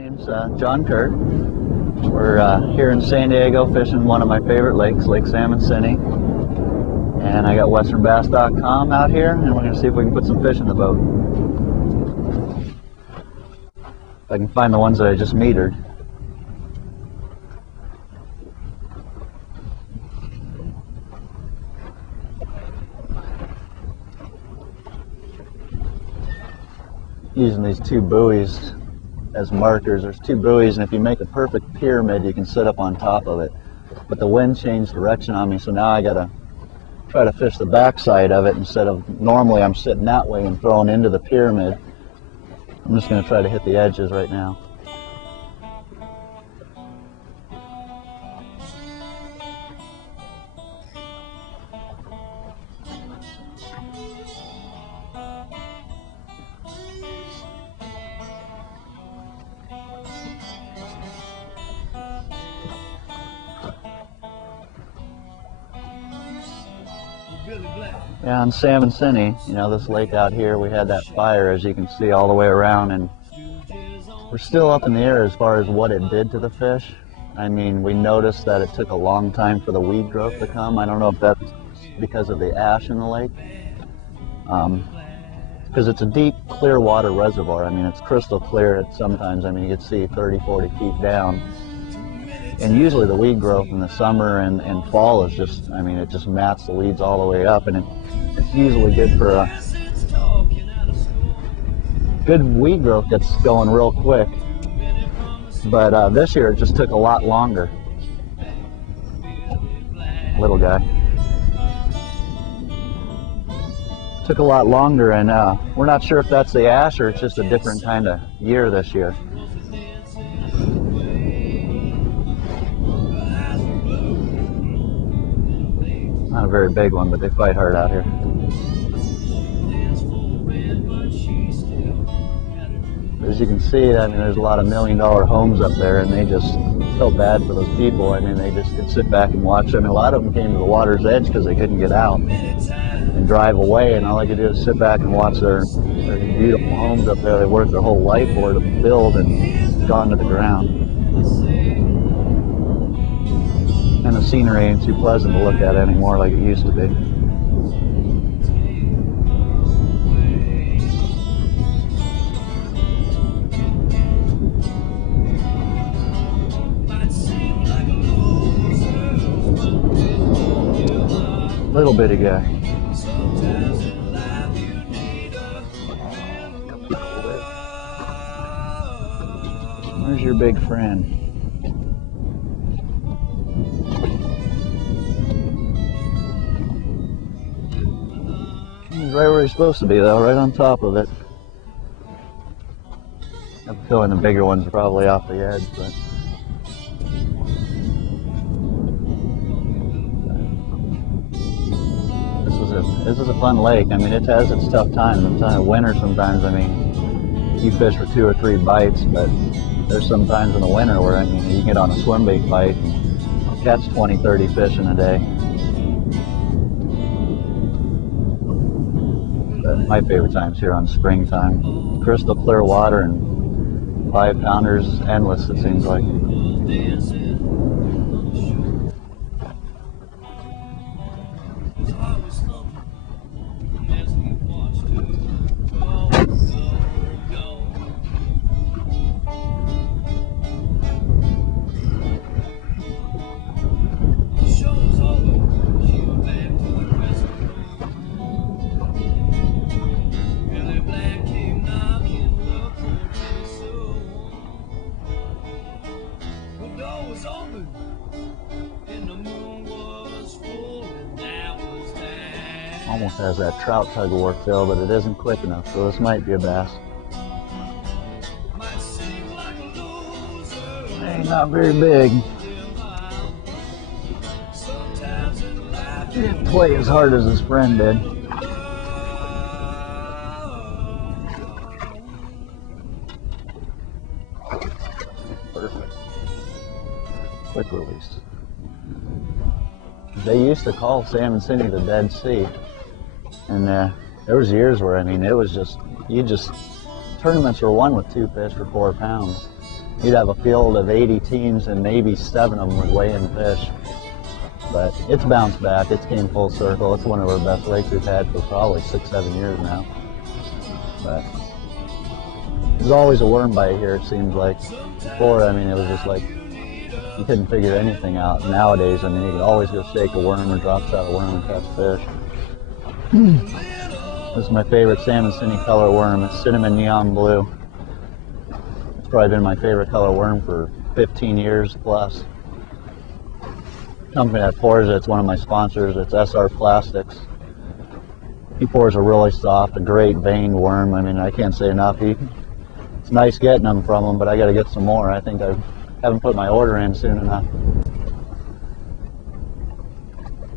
Name's John Kurt. We're here in San Diego fishing one of my favorite lakes, Lake Salmon City. And I got westernbass.com out here, and we're going to see if we can put some fish in the boat. If I can find the ones that I just metered. Using these two buoys as markers. There's two buoys, and if you make a perfect pyramid, you can sit up on top of it. But the wind changed direction on me, so now I gotta try to fish the backside of it instead of normally I'm sitting that way and throwing into the pyramid. I'm just gonna try to hit the edges right now. Yeah, on Salmon City, you know, this lake out here, we had that fire, as you can see, all the way around, and we're still up in the air as far as what it did to the fish. I mean, we noticed that it took a long time for the weed growth to come. I don't know if that's because of the ash in the lake, because it's a deep, clear water reservoir. I mean, it's crystal clear sometimes. I mean, you can see 30, 40 feet down. And usually the weed growth in the summer and fall is just, I mean, it just mats the weeds all the way up, and it's usually good for a good weed growth gets going real quick. But this year it just took a lot longer. Little guy. Took a lot longer, and we're not sure if that's the ash or it's just a different kind of year this year. Not a very big one, but they fight hard out here. As you can see, I mean, there's a lot of million-dollar homes up there, and they just felt bad for those people. I mean, they just could sit back and watch. I mean, a lot of them came to the water's edge because they couldn't get out and drive away, and all they could do is sit back and watch their beautiful homes up there. They worked their whole life for to build, and it's gone to the ground. And the scenery ain't too pleasant to look at anymore like it used to be. Little bitty guy. Where's your big friend? He's right where he's supposed to be, though, right on top of it. I have a feeling the bigger ones are probably off the edge, but this is a fun lake. I mean, it has its tough times. In the winter, sometimes, I mean, you fish for 2 or 3 bites, but there's some times in the winter where, I mean, you get on a swim bait bite and catch 20, 30 fish in a day. My favorite time's here on springtime. Crystal clear water and 5-pounders endless, it seems like. Almost has that trout tug-of-war feel, but it isn't quick enough, so this might be a bass. Hey, not very big. He didn't play as hard as his friend did. Perfect. Quick release. They used to call Salmon City the Dead Sea. And there was years where, I mean, it was just, tournaments were won with 2 fish for 4 pounds. you'd have a field of 80 teams and maybe 7 of them would weigh in fish. But it's bounced back. It's came full circle. It's one of our best lakes we've had for probably 6-7 years now. But there's always a worm bite here, it seems like. Before, I mean, it was just like you couldn't figure anything out. Nowadays, I mean, you can always go stake a worm or drop shot a worm and catch fish. This is my favorite salmon cinnamon color worm. It's cinnamon neon blue. It's probably been my favorite color worm for 15 years plus. The company that pours it's one of my sponsors. It's SR Plastics. He pours a really soft, a great veined worm. I mean, I can't say enough. It's nice getting them from him, but I got to get some more. I think I haven't put my order in soon enough.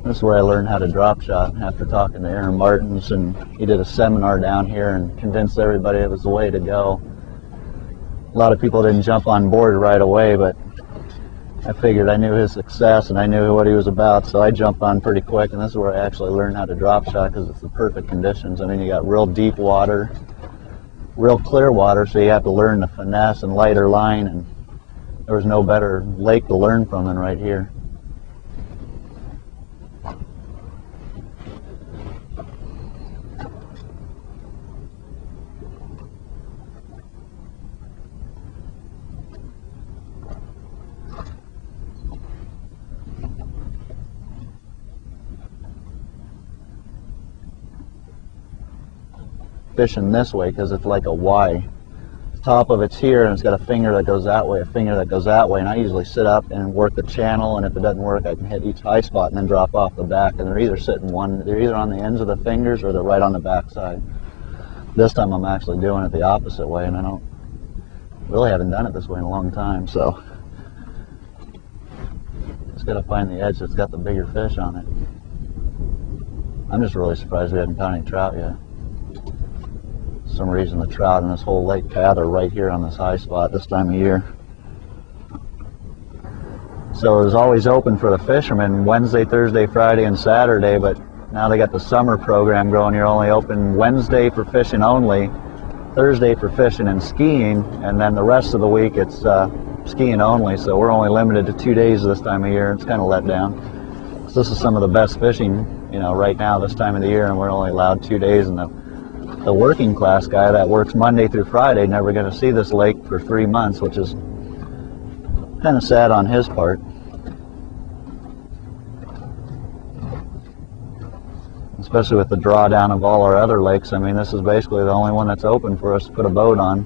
This is where I learned how to drop shot after talking to Aaron Martins, and he did a seminar down here and convinced everybody it was the way to go. A lot of people didn't jump on board right away, but I figured I knew his success and I knew what he was about, so I jumped on pretty quick, and this is where I actually learned how to drop shot because it's the perfect conditions. I mean, you got real deep water, real clear water, so you have to learn to finesse and lighter line, and there was no better lake to learn from than right here. Fishing this way because it's like a Y. The top of it's here and it's got a finger that goes that way, a finger that goes that way, and I usually sit up and work the channel, and if it doesn't work I can hit each high spot and then drop off the back, and they're either on the ends of the fingers or they're right on the back side. This time I'm actually doing it the opposite way, and I haven't done it this way in a long time, so just got to find the edge that's got the bigger fish on it. I'm just really surprised we haven't caught any trout yet. For some reason the trout in this whole lake path are right here on this high spot this time of year. So it was always open for the fishermen Wednesday, Thursday, Friday, and Saturday, but now they got the summer program going. You're only open Wednesday for fishing only, Thursday for fishing and skiing, and then the rest of the week it's skiing only, so we're only limited to 2 days this time of year. It's kind of let down. So this is some of the best fishing, you know, right now this time of the year, and we're only allowed 2 days, and the working class guy that works Monday through Friday never going to see this lake for 3 months, which is kind of sad on his part. Especially with the drawdown of all our other lakes. I mean, this is basically the only one that's open for us to put a boat on.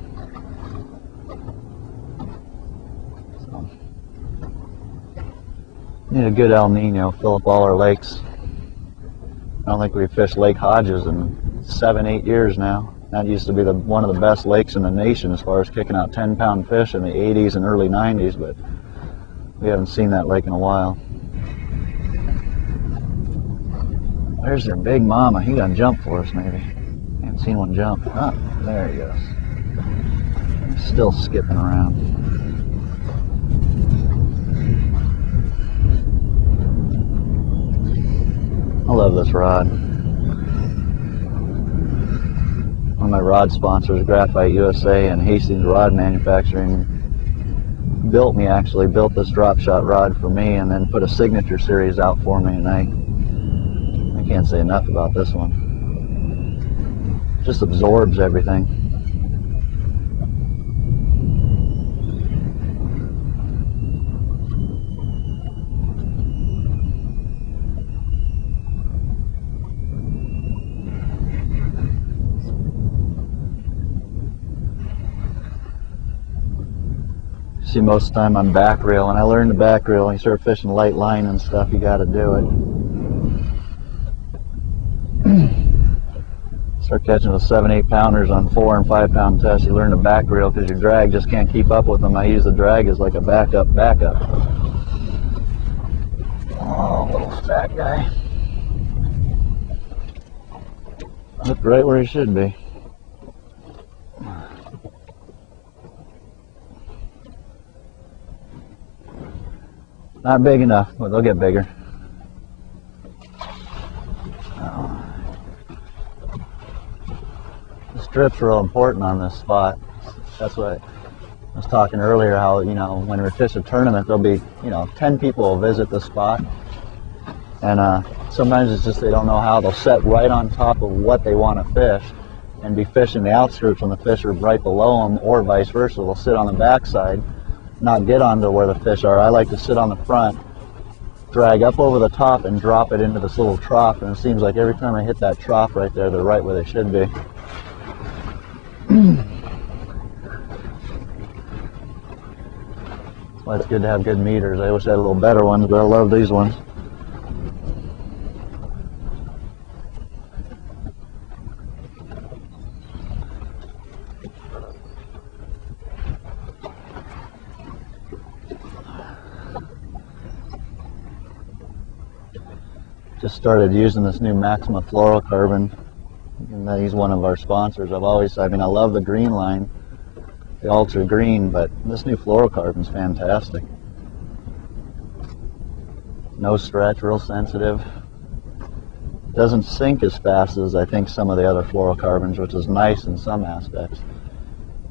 So, need a good El Nino, fill up all our lakes. I don't think we've fished Lake Hodges in 7-8 years now. That used to be one of the best lakes in the nation as far as kicking out 10-pound fish in the 80s and early 90s, but we haven't seen that lake in a while. There's their big mama. He got to jump for us, maybe. I haven't seen one jump. Ah, there he goes. Still skipping around. I love this rod. One of my rod sponsors, Graphite USA and Hastings Rod Manufacturing, built this drop shot rod for me and then put a signature series out for me, and I can't say enough about this one. Just absorbs everything. See, most of the time I'm back reel, and I learned to back reel. You start fishing light line and stuff, you got to do it. Start catching the 7-8 pounders on 4 and 5 pound tests. You learn to back reel because your drag just can't keep up with them. I use the drag as like a backup. Oh, little fat guy. Look right where he should be. Not big enough, but they'll get bigger. This drip's real important on this spot. That's why I was talking earlier how, you know, when we fish a tournament, there'll be, you know, 10 people will visit the spot. And sometimes it's just they don't know how. They'll set right on top of what they want to fish and be fishing the outskirts when the fish are right below them, or vice versa. They'll sit on the backside, not get onto where the fish are. I like to sit on the front, drag up over the top, and drop it into this little trough. And it seems like every time I hit that trough right there, they're right where they should be. Well, it's good to have good meters. I wish I had a little better ones, but I love these ones. Just started using this new Maxima fluorocarbon, and he's one of our sponsors. I love the green line, the ultra green, but this new fluorocarbon's fantastic. No stretch, real sensitive. Doesn't sink as fast as I think some of the other fluorocarbons, which is nice in some aspects.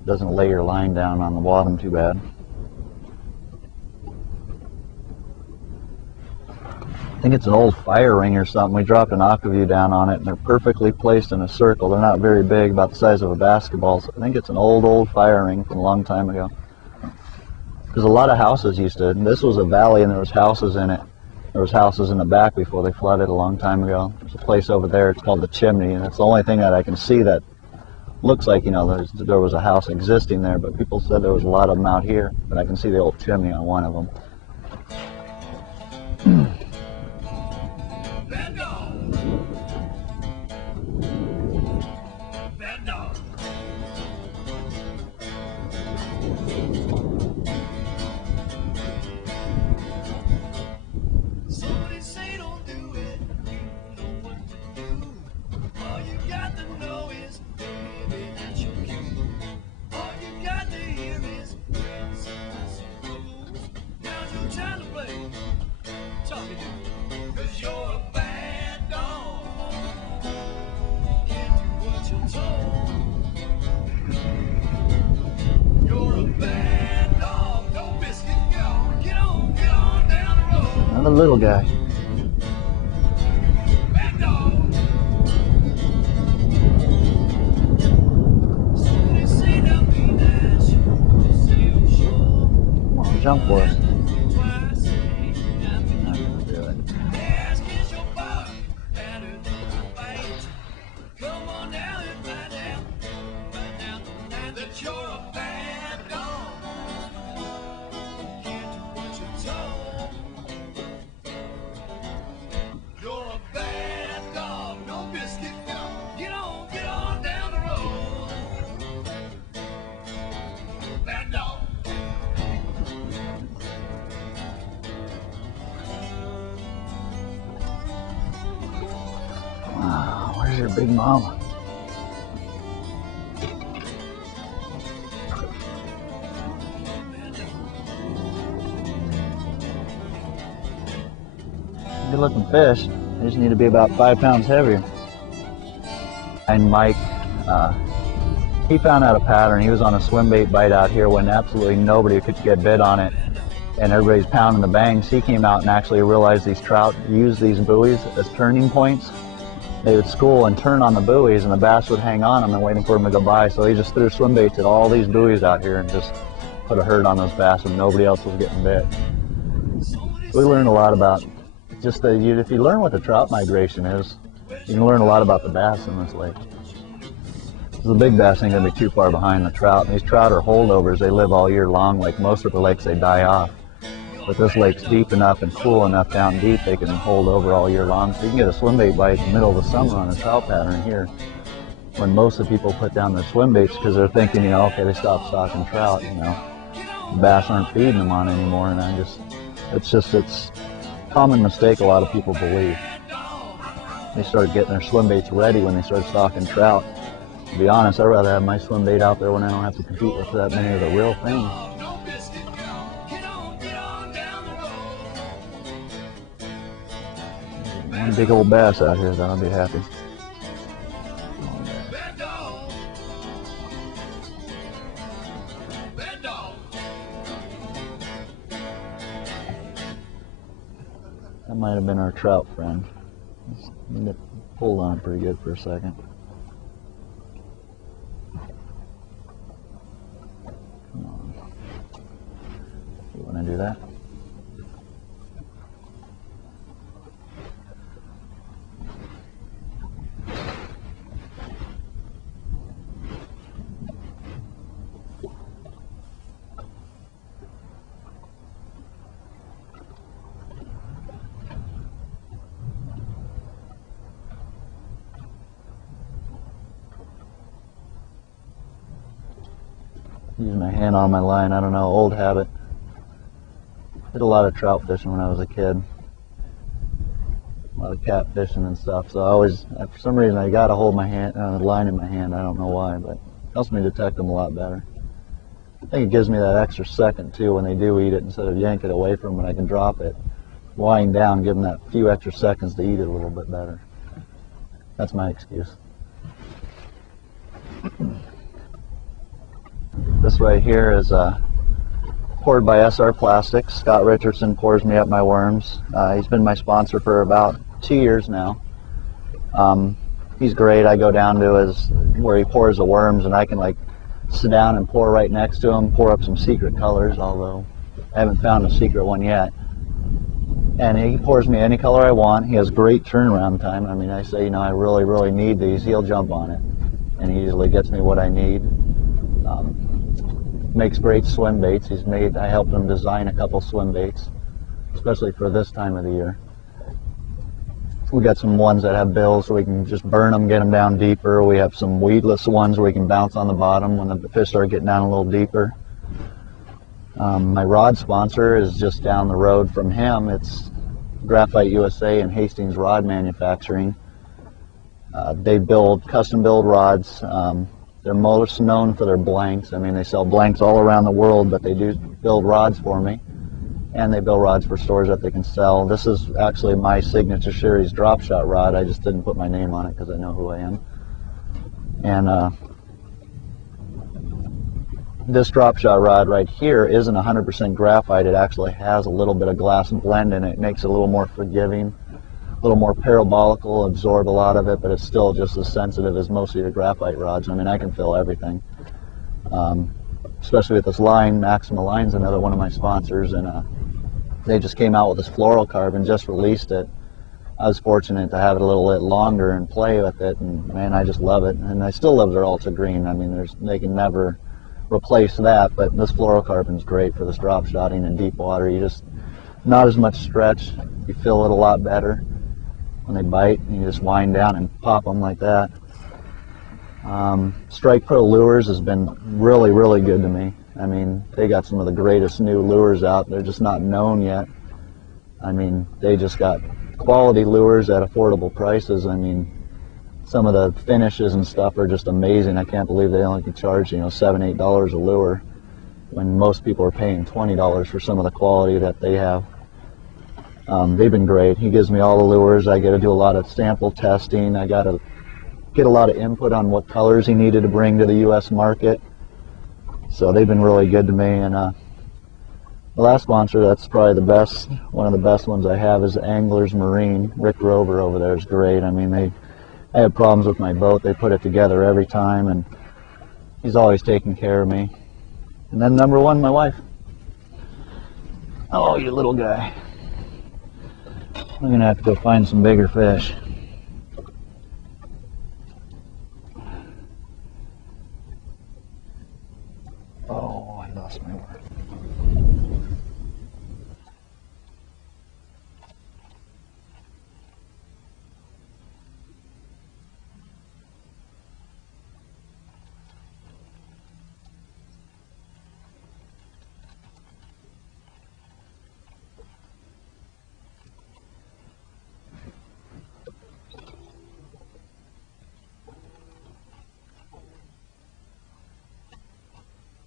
Doesn't lay your line down on the bottom too bad. I think it's an old fire ring or something. We dropped an aquaview down on it, and they're perfectly placed in a circle. They're not very big, about the size of a basketball. So I think it's an old fire ring from a long time ago. Because a lot of houses used to, and this was a valley and there was houses in it. There was houses in the back before they flooded a long time ago. There's a place over there, it's called the Chimney, and it's the only thing that I can see that looks like, you know, there was a house existing there, but people said there was a lot of them out here, but I can see the old chimney on one of them. The little guy. Come on, jump for us. Where's your big mama? Good looking fish. They just need to be about 5 pounds heavier. And Mike, he found out a pattern. He was on a swim bait bite out here when absolutely nobody could get bit on it, and everybody's pounding the bangs. He came out and actually realized these trout use these buoys as turning points. They would school and turn on the buoys, and the bass would hang on them and waiting for them to go by. So he just threw swim baits at all these buoys out here and just put a herd on those bass, and nobody else was getting bit. We learned a lot about just if you learn what the trout migration is, you can learn a lot about the bass in this lake. The big bass ain't gonna be too far behind the trout. And these trout are holdovers. They live all year long. Like most of the lakes, they die off. But this lake's deep enough and cool enough down deep, they can hold over all year long. So you can get a swim bait bite in the middle of the summer on a trout pattern here, when most of the people put down their swim baits because they're thinking, you know, okay, they stopped stocking trout, you know, the bass aren't feeding them on anymore. And it's a common mistake a lot of people believe. They started getting their swim baits ready when they started stocking trout. To be honest, I'd rather have my swim bait out there when I don't have to compete with that many of the real things. One big old bass out here, then I'll be happy. That might have been our trout friend. Let's hold on pretty good for a second. Come on. You want to do that? Using my hand on my line, I don't know, old habit. Did a lot of trout fishing when I was a kid. A lot of cat fishing and stuff. So I always, for some reason, I got to hold my hand, line in my hand. I don't know why, but it helps me detect them a lot better. I think it gives me that extra second too when they do eat it. Instead of yank it away from them, I can drop it, wind down, give them that few extra seconds to eat it a little bit better. That's my excuse. This right here is poured by SR Plastics. Scott Richardson pours me up my worms. He's been my sponsor for about 2 years now. He's great. I go down to where he pours the worms, and I can like sit down and pour right next to him, pour up some secret colors, although I haven't found a secret one yet. And he pours me any color I want. He has great turnaround time. I mean, I say, you know, I really, really need these. He'll jump on it, and he usually gets me what I need. Makes great swim baits. I helped him design a couple swim baits, especially for this time of the year. We got some ones that have bills so we can just burn them, get them down deeper. We have some weedless ones where we can bounce on the bottom when the fish start getting down a little deeper. My rod sponsor is just down the road from him. It's Graphite USA and Hastings Rod Manufacturing. They build custom build rods. They're most known for their blanks. I mean, they sell blanks all around the world, but they do build rods for me. And they build rods for stores that they can sell. This is actually my signature series drop shot rod. I just didn't put my name on it because I know who I am. And this drop shot rod right here isn't 100% graphite. It actually has a little bit of glass blend in it. It makes it a little more forgiving, a little more parabolical, absorb a lot of it, but it's still just as sensitive as most of your graphite rods. I mean, I can fill everything. Especially with this line. Maxima Line's another one of my sponsors, and they just came out with this fluorocarbon, just released it. I was fortunate to have it a little bit longer and play with it, and man, I just love it. And I still love their Ultra Green. I mean, they can never replace that, but this fluorocarbon's great for this drop shotting in deep water. You just, not as much stretch, you feel it a lot better when they bite, and you just wind down and pop them like that. Strike Pro Lures has been really, really good to me. I mean, they got some of the greatest new lures out. They're just not known yet. I mean, they just got quality lures at affordable prices. I mean, some of the finishes and stuff are just amazing. I can't believe they only can charge, you know, $7, $8 a lure when most people are paying $20 for some of the quality that they have. They've been great. He gives me all the lures. I get to do a lot of sample testing. I got to get a lot of input on what colors he needed to bring to the U.S. market. So they've been really good to me. And the last sponsor that's probably the best, one of the best ones I have, is Anglers Marine. Rick Rover over there is great. I mean, I have problems with my boat. They put it together every time, and he's always taking care of me. And then number one, my wife. Oh, you little guy. I'm gonna have to go find some bigger fish. Oh, I lost my word.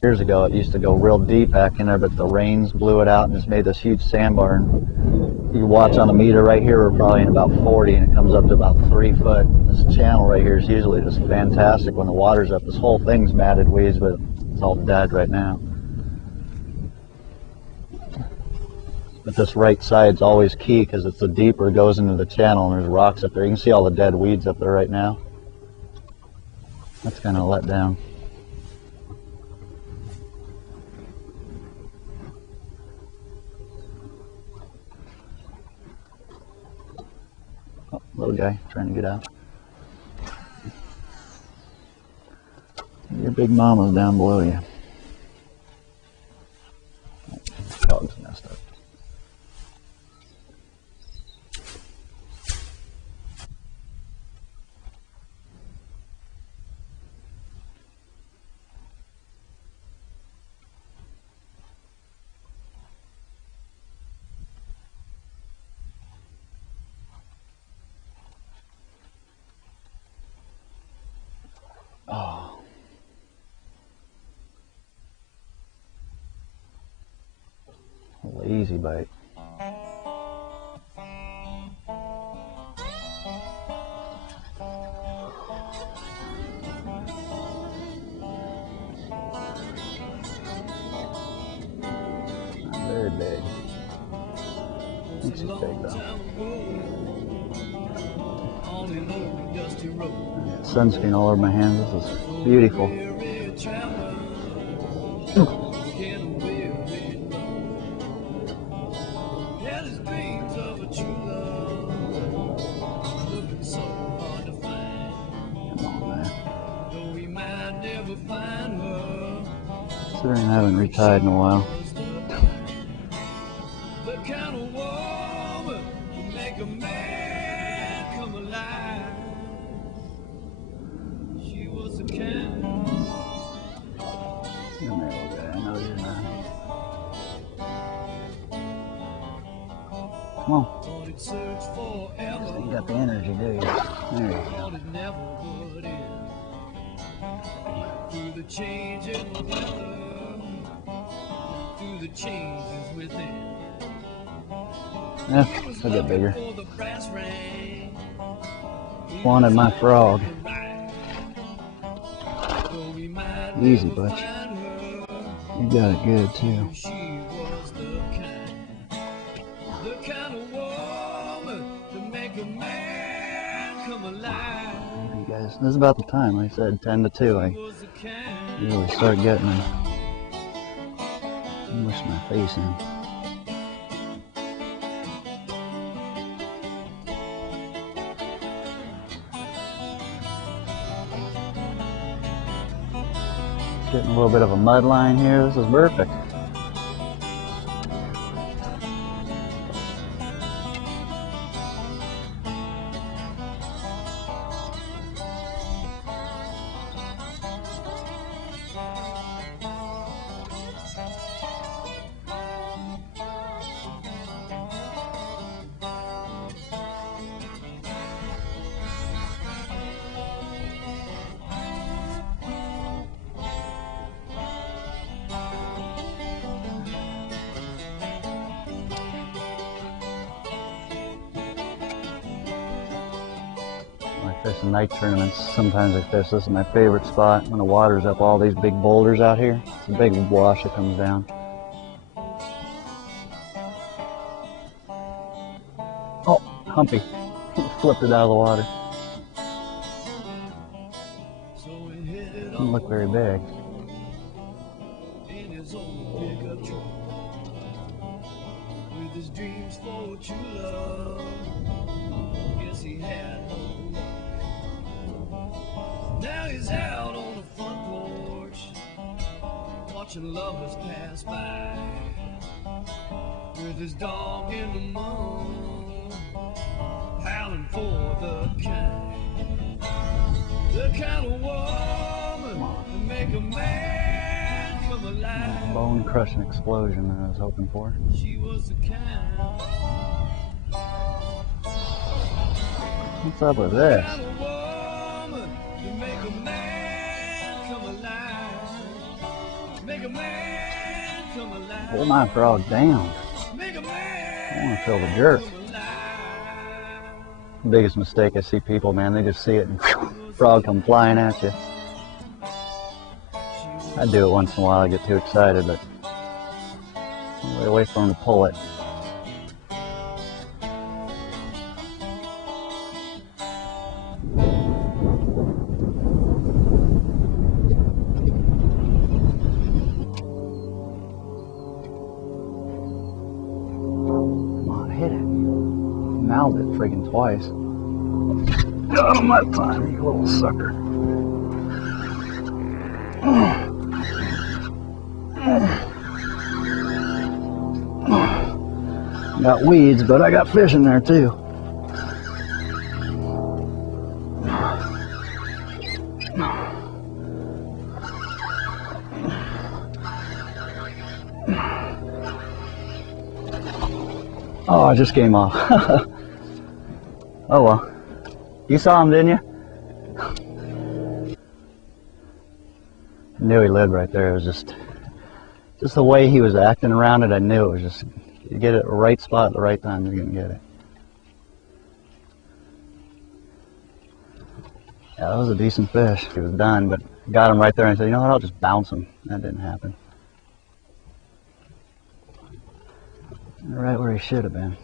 Years ago, it used to go real deep back in there, but the rains blew it out and just made this huge sandbar. And you can watch on the meter right here, we're probably in about 40, and it comes up to about 3 foot. This channel right here is usually just fantastic when the water's up. This whole thing's matted weeds, but it's all dead right now. But this right side's always key because it's the deeper it goes into the channel and there's rocks up there. You can see all the dead weeds up there right now. That's kind of let down. Oh, little guy trying to get out. Your big mama's down below you. Dog's messed up. Oh. Easy bite. Not very big. Makes it big though. I got sunscreen all over my hands. This is beautiful. Considering I haven't retied in a while. You're my little guy, I know you're not. Come on. You got the energy, do you? There you go. Through the change in the weather, through the changes within. Yeah, it'll get bigger. Wanted my frog. Easy, butch. You got it good too. You guys, this is about the time. Like I said, 10 to 2. I usually start getting them. Mush my face in. Getting a little bit of a mud line here. This is perfect. I fish in night tournaments. Sometimes I fish. This is my favorite spot when the water's up. All these big boulders out here. It's a big wash that comes down. Oh, humpy. He flipped it out of the water. Doesn't look very big. With his dreams for true love, guess he had no luck. Now he's out on the front porch, watching lovers pass by, with his dog in the moon, howling for the kind of woman to make a man come alive. Bone-crushing explosion that I was hoping for. She was the kind. What's up with this? Pull my frog down. I want to feel the jerk. Biggest mistake I see people, man, they just see it and frog come flying at you. I do it once in a while, I get too excited, but wait from them to pull it. found it freaking twice. Got him that time, you little sucker. Got weeds, but I got fish in there too. Oh, I just came off. Oh well. You saw him, didn't you? I knew he lived right there. It was just the way he was acting around it. I knew it was just, you get it at the right spot at the right time, you're gonna get it. Yeah, that was a decent fish. He was done, but got him right there and I said, you know what, I'll just bounce him. That didn't happen. Right where he should have been.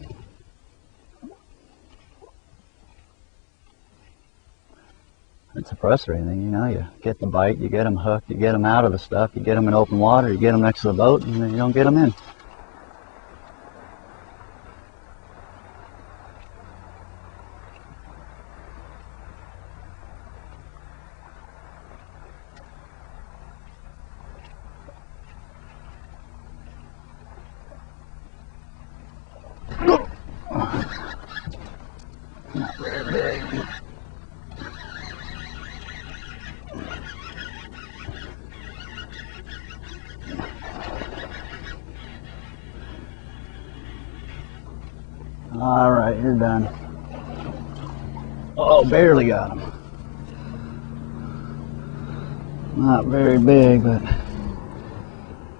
It's a frustrating, you know, you get the bite, you get them hooked, you get them out of the stuff, you get them in open water, you get them next to the boat, and then you don't get them in. Not very big. All right, you're done. Oh, barely got him. Not very big, but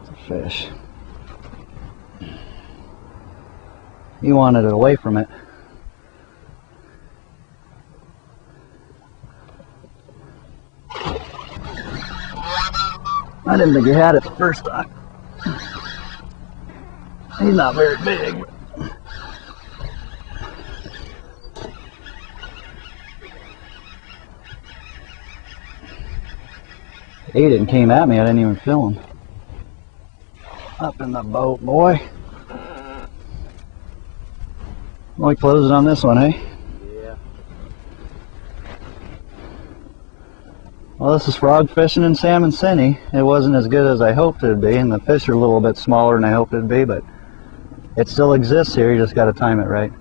it's a fish. He wanted it away from it. I didn't think he had it the first time. He's not very big. But he ate it and came at me. I didn't even feel him. Up in the boat, boy. Well, we close it on this one, eh? Yeah. Well, this is frog fishing in Salmon City. It wasn't as good as I hoped it'd be, and the fish are a little bit smaller than I hoped it'd be, but it still exists here. You just got to time it right.